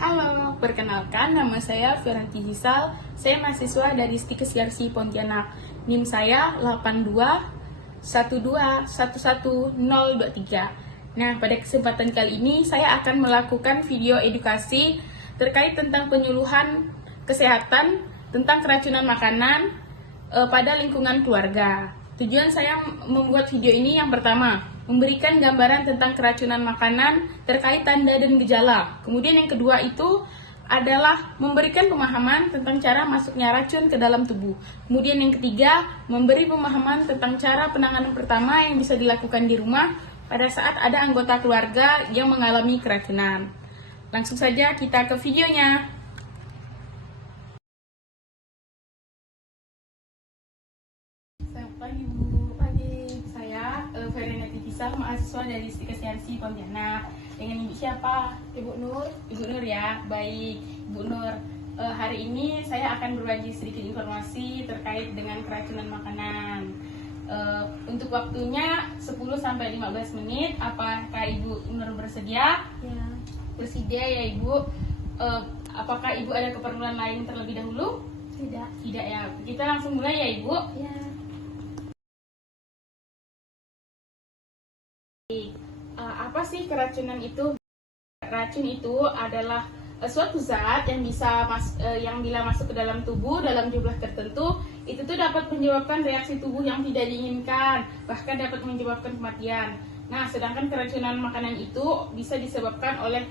Halo, perkenalkan nama saya Feranti Hisal. Saya mahasiswa dari Stikes Yarsi Pontianak. NIM saya 8212111023. Nah, pada kesempatan kali ini saya akan melakukan video edukasi terkait tentang penyuluhan kesehatan tentang keracunan makanan pada lingkungan keluarga. Tujuan saya membuat video ini yang pertama, memberikan gambaran tentang keracunan makanan terkait tanda dan gejala. Kemudian yang kedua itu adalah memberikan pemahaman tentang cara masuknya racun ke dalam tubuh. Kemudian yang ketiga, memberi pemahaman tentang cara penanganan pertama yang bisa dilakukan di rumah pada saat ada anggota keluarga yang mengalami keracunan. Langsung saja kita ke videonya. Mahasiswa dari Stikes Yarsi Pontianak. Dengan ibu siapa? Ibu Nur. Ibu Nur ya, baik. Ibu Nur, hari ini saya akan berbagi sedikit informasi terkait dengan keracunan makanan. Untuk waktunya 10-15 menit. Apakah Ibu Nur bersedia? Ya. Bersedia ya Ibu. Apakah Ibu ada keperluan lain terlebih dahulu? Tidak. Tidak ya. Kita langsung mulai ya Ibu. Ya. Apa sih keracunan itu? Racun itu adalah suatu zat yang yang bila masuk ke dalam tubuh dalam jumlah tertentu, itu tuh dapat menyebabkan reaksi tubuh yang tidak diinginkan, bahkan dapat menyebabkan kematian. Nah, sedangkan keracunan makanan itu bisa disebabkan oleh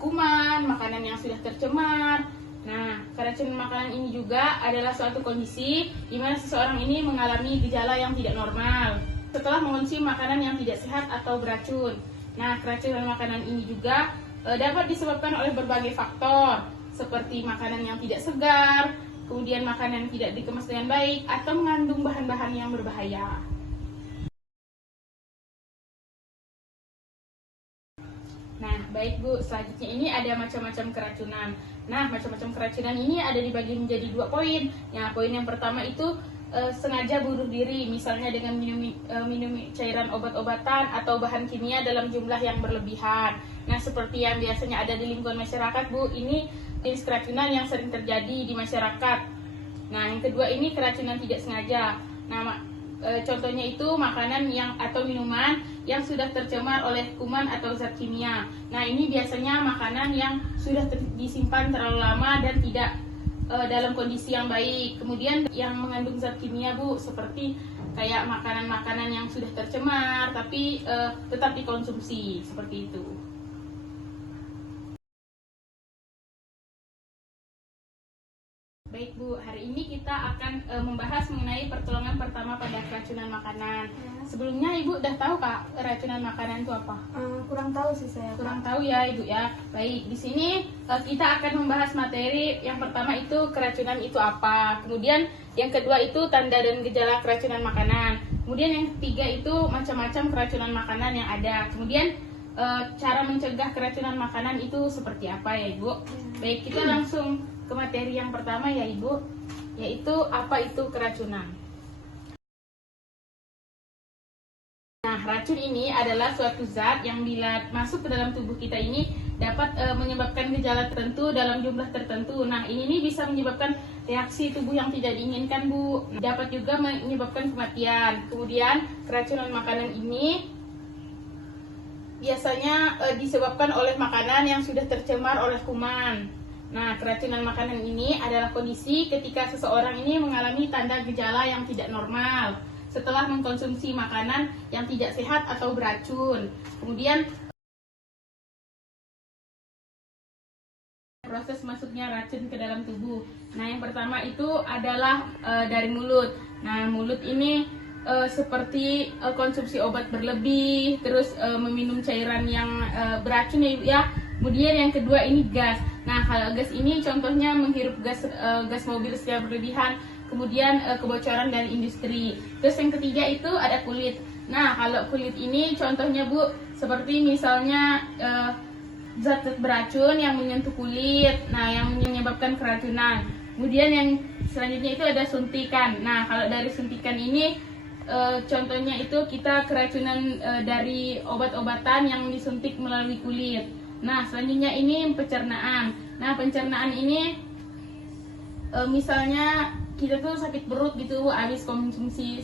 kuman, makanan yang sudah tercemar. Nah, keracunan makanan ini juga adalah suatu kondisi di mana seseorang ini mengalami gejala yang tidak normal setelah mengonsumsi makanan yang tidak sehat atau beracun. Nah, keracunan makanan ini juga dapat disebabkan oleh berbagai faktor, seperti makanan yang tidak segar, kemudian makanan yang tidak dikemas dengan baik, atau mengandung bahan-bahan yang berbahaya. Nah, baik Bu, selanjutnya ini ada macam-macam keracunan. Nah, macam-macam keracunan ini ada dibagi menjadi 2 poin. Nah, poin yang pertama itu sengaja bunuh diri, misalnya dengan minum cairan obat-obatan atau bahan kimia dalam jumlah yang berlebihan. Nah, seperti yang biasanya ada di lingkungan masyarakat, Bu, ini jenis keracunan yang sering terjadi di masyarakat. Nah, yang kedua ini keracunan tidak sengaja. Nah, contohnya itu makanan atau minuman yang sudah tercemar oleh kuman atau zat kimia. Nah, ini biasanya makanan yang sudah disimpan terlalu lama dan tidak dalam kondisi yang baik. Kemudian yang mengandung zat kimia, Bu, seperti kayak makanan-makanan yang sudah tercemar tapi tetap dikonsumsi, seperti itu. Baik Bu, hari ini kita akan membahas mengenai pertolongan pertama pada keracunan makanan. Sebelumnya Ibu udah tahu Kak keracunan makanan itu apa? Kurang tahu sih saya. Kurang tahu ya Ibu ya. Baik, di sini kita akan membahas materi. Yang pertama itu keracunan itu apa. Kemudian yang kedua itu tanda dan gejala keracunan makanan. Kemudian yang ketiga itu macam-macam keracunan makanan yang ada. Kemudian cara mencegah keracunan makanan itu seperti apa ya Ibu? Baik, kita langsung ke materi yang pertama ya Ibu, yaitu apa itu keracunan. Nah, racun ini adalah suatu zat yang bila masuk ke dalam tubuh kita ini dapat menyebabkan gejala tertentu dalam jumlah tertentu. Nah, ini bisa menyebabkan reaksi tubuh yang tidak diinginkan, Bu. Dapat juga menyebabkan kematian. Kemudian, keracunan makanan ini biasanya disebabkan oleh makanan yang sudah tercemar oleh kuman. Nah, keracunan makanan ini adalah kondisi ketika seseorang ini mengalami tanda gejala yang tidak normal setelah mengkonsumsi makanan yang tidak sehat atau beracun. Kemudian proses masuknya racun ke dalam tubuh. Nah, yang pertama itu adalah dari mulut. Nah, mulut ini seperti konsumsi obat berlebih, terus meminum cairan yang beracun ya. Kemudian yang kedua ini gas. Nah, kalau gas ini contohnya menghirup gas mobil secara berlebihan, kemudian kebocoran dari industri. Terus yang ketiga itu ada kulit. Nah, kalau kulit ini contohnya Bu, seperti misalnya zat beracun yang menyentuh kulit, nah yang menyebabkan keracunan. Kemudian yang selanjutnya itu ada suntikan. Nah, kalau dari suntikan ini contohnya itu kita keracunan dari obat-obatan yang disuntik melalui kulit. Nah, selanjutnya ini pencernaan. Nah, pencernaan ini misalnya kita tuh sakit perut gitu habis konsumsi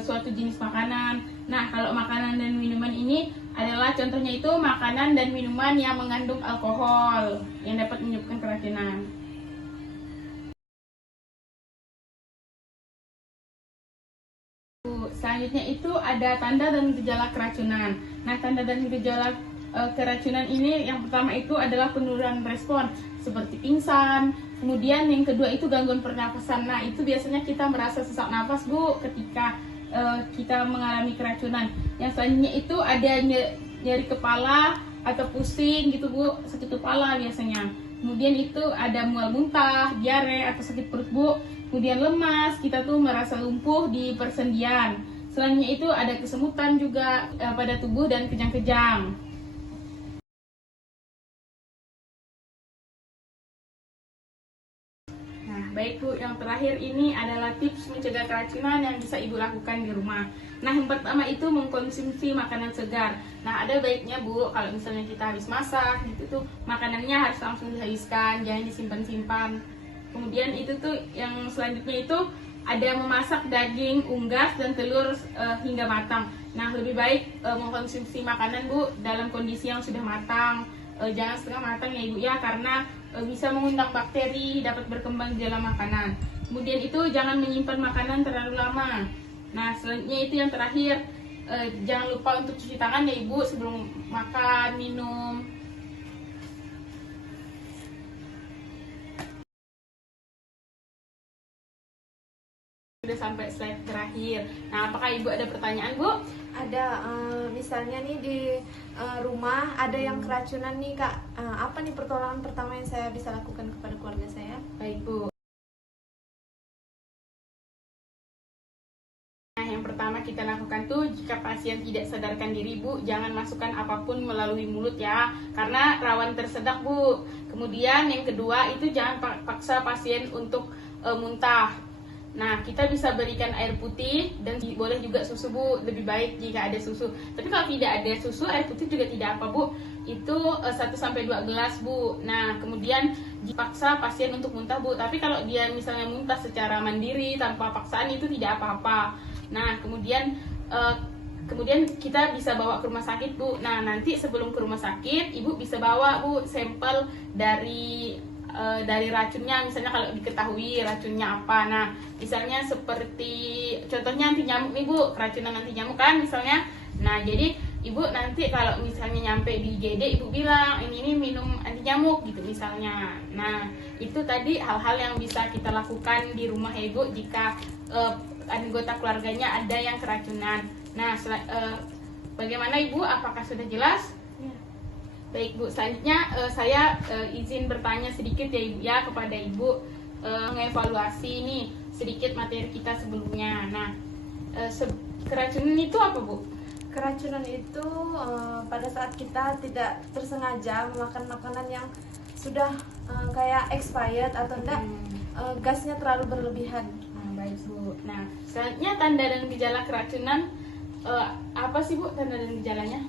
suatu jenis makanan. Nah, kalau makanan dan minuman ini adalah contohnya itu makanan dan minuman yang mengandung alkohol yang dapat menyebabkan keracunan. Selanjutnya itu ada tanda dan gejala keracunan. Nah, tanda dan gejala keracunan ini yang pertama itu adalah penurunan respon seperti pingsan. Kemudian yang kedua itu gangguan pernapasan. Nah, itu biasanya kita merasa sesak nafas, Bu, ketika kita mengalami keracunan. Yang selanjutnya itu ada nyeri kepala atau pusing gitu, Bu, sakit kepala biasanya. Kemudian itu ada mual muntah, diare atau sakit perut, Bu. Kemudian lemas, kita tuh merasa lumpuh di persendian. Selanjutnya itu ada kesemutan juga pada tubuh dan kejang-kejang. Nah, baik Bu, yang terakhir ini adalah tips mencegah keracunan yang bisa Ibu lakukan di rumah. Nah, yang pertama itu mengkonsumsi makanan segar. Nah, ada baiknya Bu, kalau misalnya kita habis masak gitu tuh, makanannya harus langsung dihabiskan, jangan disimpan-simpan. Kemudian itu tuh yang selanjutnya itu ada memasak daging, unggas, dan telur hingga matang. Nah, lebih baik mengkonsumsi makanan, Bu, dalam kondisi yang sudah matang. Jangan setengah matang ya, Ibu ya, karena bisa mengundang bakteri dapat berkembang di dalam makanan. Kemudian itu jangan menyimpan makanan terlalu lama. Nah, selanjutnya itu yang terakhir, jangan lupa untuk cuci tangan ya, Ibu, sebelum makan, minum. Sudah sampai slide terakhir. Nah, apakah Ibu ada pertanyaan, Bu? Ada, misalnya nih di rumah ada yang keracunan nih, Kak. Apa nih pertolongan pertama yang saya bisa lakukan kepada keluarga saya? Baik, Bu. Nah, yang pertama kita lakukan tuh, jika pasien tidak sadarkan diri, Bu, jangan masukkan apapun melalui mulut ya, karena rawan tersedak, Bu. Kemudian yang kedua itu jangan paksa pasien untuk muntah. Nah, kita bisa berikan air putih dan boleh juga susu, Bu. Lebih baik jika ada susu. Tapi kalau tidak ada susu, air putih juga tidak apa, Bu. Itu 1-2 gelas, Bu. Nah, kemudian dipaksa pasien untuk muntah, Bu. Tapi kalau dia misalnya muntah secara mandiri tanpa paksaan itu tidak apa-apa. Nah, kemudian kita bisa bawa ke rumah sakit, Bu. Nah, nanti sebelum ke rumah sakit, Ibu bisa bawa, Bu, sampel dari racunnya, misalnya kalau diketahui racunnya apa. Nah, misalnya seperti contohnya anti nyamuk nih, Bu, keracunan anti nyamuk kan misalnya. Nah, jadi Ibu nanti kalau misalnya nyampe di IGD, Ibu bilang ini minum anti nyamuk gitu misalnya. Nah, itu tadi hal-hal yang bisa kita lakukan di rumah ya, Bu, jika anggota keluarganya ada yang keracunan. Nah, bagaimana Ibu, apakah sudah jelas? Baik, Bu, selanjutnya saya izin bertanya sedikit ya, Ibu ya, kepada Ibu, mengevaluasi nih sedikit materi kita sebelumnya. Nah, keracunan itu apa, Bu? Keracunan itu pada saat kita tidak tersengaja memakan makanan yang sudah kayak expired atau enggak gasnya terlalu berlebihan. Baik, Bu. Nah, selanjutnya tanda dan gejala keracunan apa sih, Bu, tanda dan gejalanya?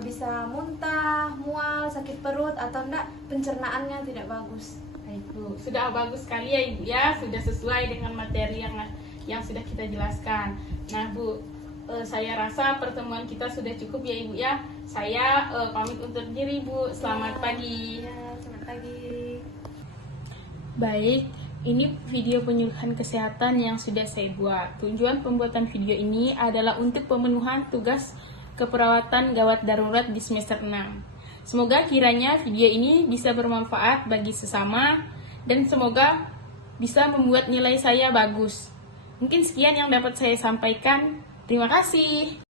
Bisa muntah, mual, sakit perut, atau enggak pencernaannya tidak bagus. Baik, Bu, sudah bagus sekali ya, Ibu ya, sudah sesuai dengan materi yang sudah kita jelaskan. Nah, Bu, saya rasa pertemuan kita sudah cukup ya, Ibu ya. Saya pamit undur diri, Bu. Selamat pagi. Ya, selamat pagi. Baik, ini video penyuluhan kesehatan yang sudah saya buat. Tujuan pembuatan video ini adalah untuk pemenuhan tugas keperawatan gawat darurat di semester 6. Semoga kiranya video ini bisa bermanfaat bagi sesama dan semoga bisa membuat nilai saya bagus. Mungkin sekian yang dapat saya sampaikan. Terima kasih.